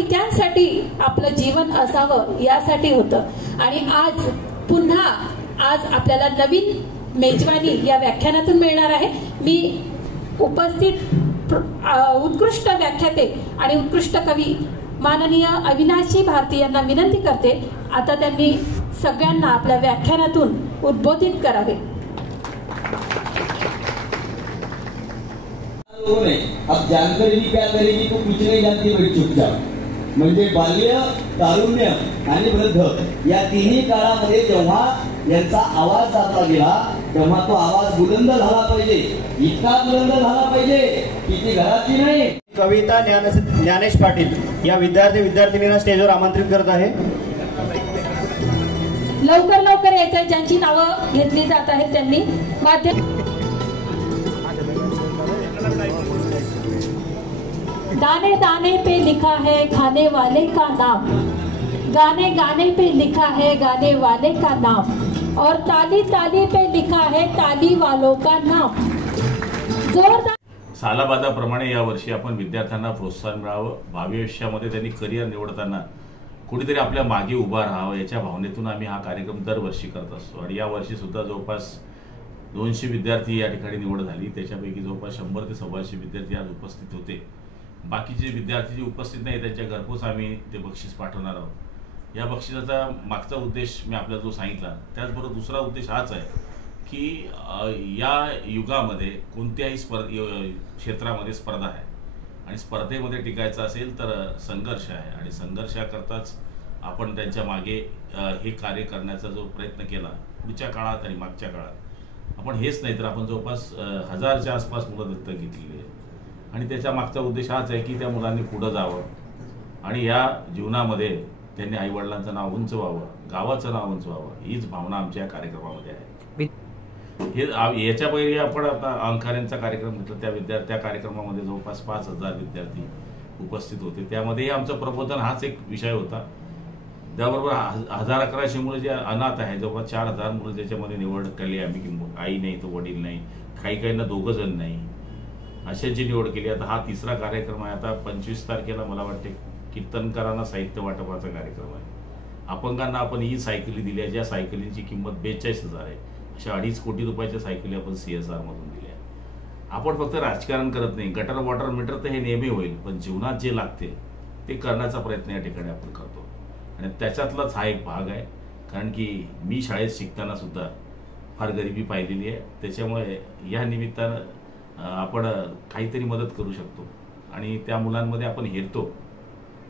पित्यांसाठी आपलं जीवन असावं यासाठी होतं। आणि आज पुन्हा आपल्याला नवीन मेजवानी या व्याख्यानातून मिळणार आहे। मी उपस्थित उत्कृष्ट व्याख्याते आणि उत्कृष्ट कवी माननीय अविनाशी भारती यांना विनंती करते, आता त्यांनी सगळ्यांना आपल्या व्याख्यानातून उद्बोधित करावे। अब जानकर भी क्या करेगी तो कुछ नहीं जानती बड़ी चुपचाप। म्हणजे बाल्य, तारुण्य आणि वृद्ध या तिन्ही काळामध्ये जेव्हा यांचा आवाज जाता गेला तेव्हा तो आवाज बुलंद झाला पाहिजे, इतका बुलंद झाला पाहिजे की ती घराची नाही। कविता ज्ञानेश पाटील या विद्यार्थिनींना स्टेजवर आमंत्रित करत आहे। लवकर लवकर यायचं, ज्यांची नावं घेतली जात आहेत त्यांनी दाने दाने पे लिखा है खाने वाले का नाम, गाने गाने पे लिखा है गाने वाले का नाम, और ताली ताली पे लिखा है ताली वालों का नाम। जोरदार सालाबादाप्रमाणे यावर्षी आपण विद्यार्थ्यांना प्रोत्साहन मिळावं, भावी आयुष्यामध्ये त्यांनी करिअर निवडताना कुठेतरी आपल्या मागे उभा राहावं याच्या भावनेतून आम्ही हा कार्यक्रम दरवर्षी करत असतो। आणि यावर्षी सुद्धा जवळपास 200 विद्यार्थी या ठिकाणी निवड झाली, त्याच्यापैकी जवळपास 100 ते 125 विद्यार्थी आज उपस्थित होते। बाकीचे विद्यार्थी जे उपस्थित नाही त्यांच्या घरपोच आम्ही ते बक्षीस पाठवणार आहोत। या बक्षिसाचा मागचा उद्देश मी आपल्याला जो सांगितला, त्याचबरोबर दुसरा उद्देश हाच आहे की या युगामध्ये कोणत्याही क्षेत्रामध्ये स्पर्धा आहे आणि स्पर्धेमध्ये टिकायचं असेल तर संघर्ष आहे, आणि संघर्षाकरताच आपण त्यांच्या मागे हे कार्य करण्याचा जो प्रयत्न केला पुढच्या काळात आणि मागच्या काळात, आपण हेच नाही तर आपण जवळपास 1000च्या आसपास मुलं दत्तक घेतलेली आहे। आणि त्याच्या मागचा उद्देश हाच आहे की त्या मुलांनी पुढे जावं आणि या जीवनामध्ये त्यांनी आईवडिलांचं नाव उंच व्हावं, गावाचं नाव उंच व्हावं, हीच भावना आमच्या कार्यक्रमामध्ये आहे। हे याच्या पहिले आपण आता अंकाऱ्यांचा कार्यक्रम घेतला, त्या कार्यक्रमामध्ये जवळपास 5000 विद्यार्थी उपस्थित होते। त्यामध्ये आमचं प्रबोधन हाच एक विषय होता। त्याबरोबर 1011 मुलं जे अनाथ आहे, जवळपास 4000 मुलं ज्याच्यामध्ये निवड केली आम्ही, की आई नाही तो वडील नाही, काहींना 2 जण नाही, अशाची निवड केली। आता हा तिसरा कार्यक्रम आहे। आता 25 तारखेला मला वाटते कीर्तनकारांना साहित्य वाटपाचा कार्यक्रम आहे। अपंगांना आपण ही सायकली दिल्या, ज्या सायकलींची किंमत 42,000 आहे, अशा 2.5 कोटी रुपयाच्या सायकली आपण CSR मधून दिल्या। आपण फक्त राजकारण करत नाही, गटर वॉटर मीटर तर हे नेहमी होईल, पण जीवनात जे लागते ते करण्याचा प्रयत्न या ठिकाणी आपण करतो। आणि त्याच्यातलाच हा एक भाग आहे, कारण की मी शाळेत शिकताना सुद्धा फार गरिबी पाहिलेली आहे, त्याच्यामुळे या निमित्तानं आपण काहीतरी मदत करू शकतो आणि त्या मुलांमध्ये आपण हेरतो।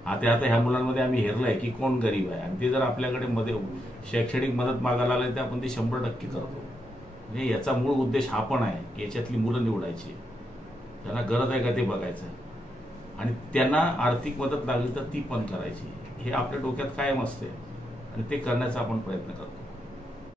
आता ह्या मुलांमध्ये आम्ही हेरलंय की कोण गरीब आहे, आणि ते जर आपल्याकडे शैक्षणिक मदत मागायला आले तर आपण ते 100% करतो। म्हणजे याचा मूळ उद्देश हा पण आहे की याच्यातली मुलं निवडायची, त्यांना गरज आहे का ते बघायचं आणि त्यांना आर्थिक मदत लागली तर ती पण करायची, हे आपल्या डोक्यात कायम असते आणि ते करण्याचा आपण प्रयत्न करतो।